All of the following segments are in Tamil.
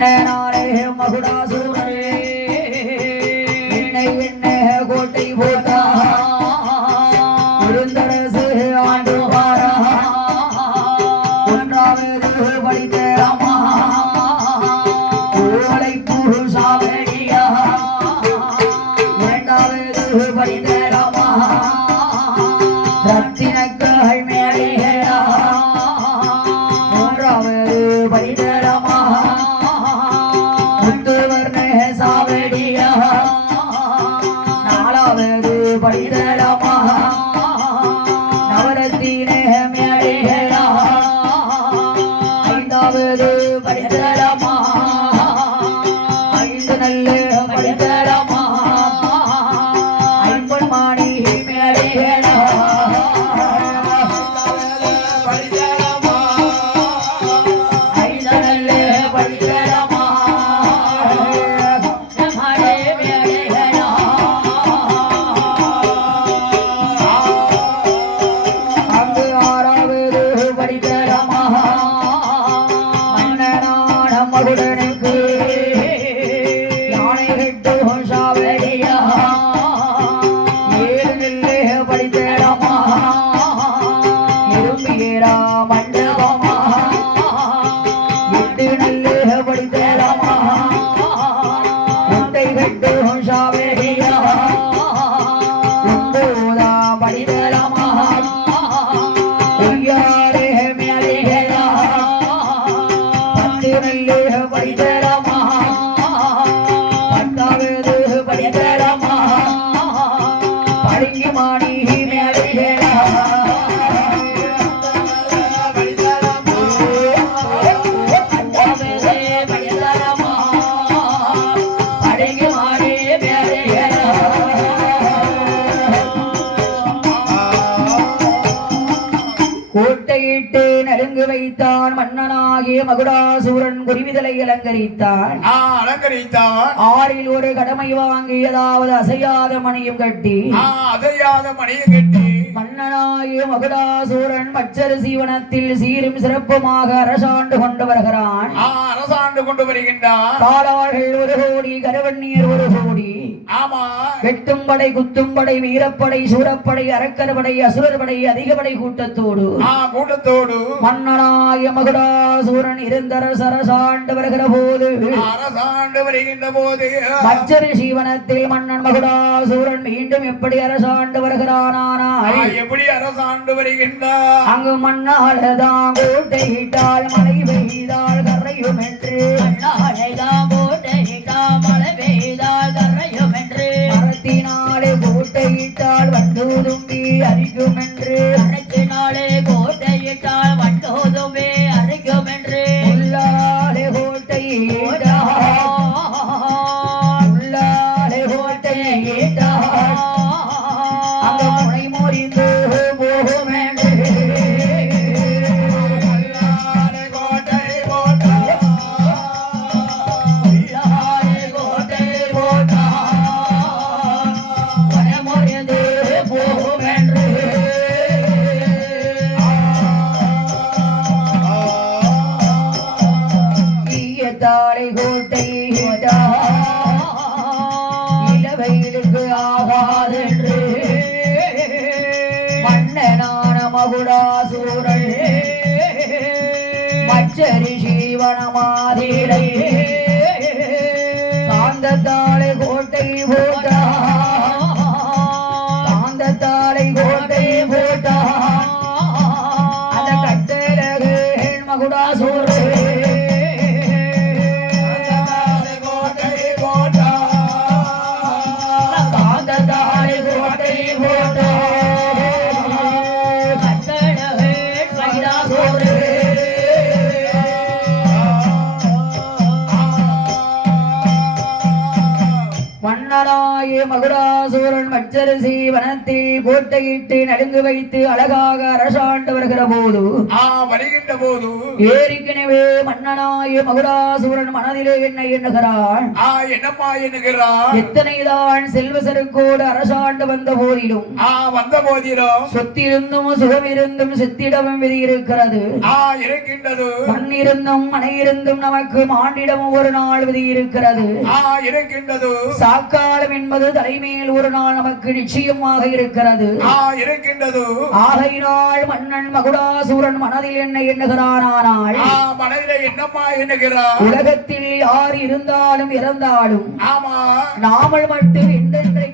રે મહુડા 最沙 நலுங்கு வைத்தான் மன்னனாகிய மகுடாசூரன் குருவிதலை அலங்கரித்தான். அலங்கரித்தான். ஆறில் ஒரு கடமை வாங்கியதாவது அசையாத மணியும் கட்டி. ஆ, அசையாத மணியை கட்டி. மன்னனாகிய மகுடாசூரன் மச்சர சீவனத்தில் சீரும் சிறப்புமாக அரசாண்டு கொண்டு வருகிறான். ஆ, அரசாண்டு கொண்டு வருகின்றான். காலாள்கள் ஒரு கோடி கரவண்ணீர் ஒரு கோடி. ஆமா. வெட்டும் படை குத்தும் படை வீரப்படை சூரப்படை அரக்கர் படை அசுரர் படை அதிகப்படை கூட்டத்தோடு. ஆ கூட்டத்தோடு. மன்னனாய மகுடாசூரன் இருந்தர சரசாண்டு வருகிற போது அரசாண்டு வருகின்ற போது மச்சரி சீவனத்தில் மன்னன் மகுடாசூரன் மீண்டும் எப்படி அரசாண்டு ஆ, வருகிறானானால் எப்படி அரசாண்டு வருகின்றார் அங்கு மண்ணாலதான் கோட்டையிட்டால் மழை பெய்தால் கரையும் என்று மண்ணாலைதான் கோட்டையிட்டால் வந்து ஆகாதென்று மன்னனான மகுடாசூரன் மச்சரி சீவனமாதிரை காந்தத்தாழை கோட்டை போல மகுடாசூரன் மச்சரிசி வனத்தில் கோட்டையிட்டு நடுங்கு வைத்து அழகாக அரசாண்டு வருகிற போது வருகின்ற போது. ஏற்கனவே மன்னனாய மகுடாசூரன் மனதிலே என்ன எண்ணுகிறான் ஆ என்னம்மா எண்ணுகிறார் எத்தனைதான் செல்வசருக்கோடு அரசாண்டு வந்த போதிலும் ஆ வந்த போதிலும். சொத்திருந்தும் சுகமிருந்தும் செத்திடமும் விதி இருக்கிறது ஆ இருக்கின்றது. மண் இருந்தும் மனை இருந்தும் நமக்கு மாண்டிடமும் ஒரு நாள் விதி இருக்கிறது ஆ இருக்கின்றது. சாக்காலம் என்பது தலைமையில் ஒரு நாள் நமக்கு நிச்சயமாக இருக்கிறது. இருக்கின்றது. ஆகையினால் மன்னன் மகுடாசூரன் மனதில் என்ன எண்ணுகிறானானால் ஆ மனதிலே என்னம்மா எண்ணுகிறார் உலகத்தில் யார் இருந்தாலும் இறந்தாலும் ஆமா. நாமல் மட்டும்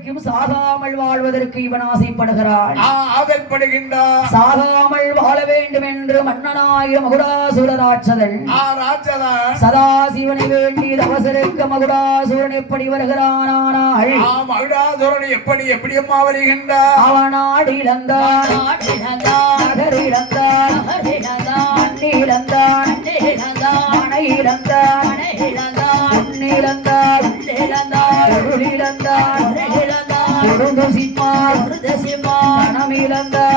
என்றென்றைக்கும் சாகாமல் வாழ்வதற்கு இவன் ஆசைப்படுகிறான் ஆ ஆதல்படுகின்றார் சாகாமல் வாழ வேண்டும் என்று மன்னனாய மகுடாசுர ராட்சதன் ஆ ராஜதான் சதாசிவனை வேண்டி தவசருக்க மகுடாசுரன் எப்படி வருகிறானானால். ஆ மகுடாசுரன் எப்படி எப்படி அம்மா வருகின்றார் அவனாடு இழந்தான். நாட்டினதான் நகர் இழந்தான். இழந்தான். மனை இழந்தான். உலகினதான் பொருதுசிப்பான் மனமிழந்த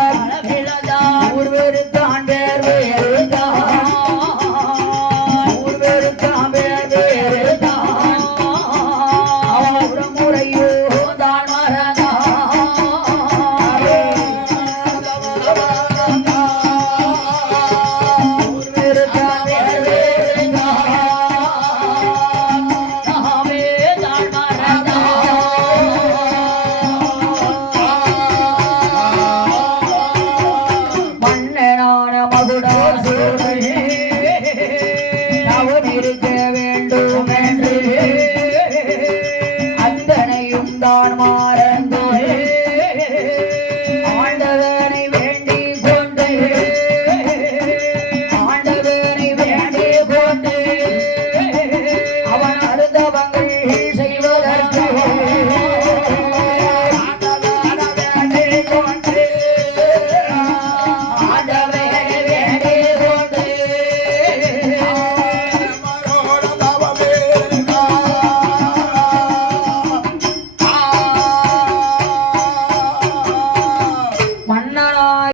மன்னனான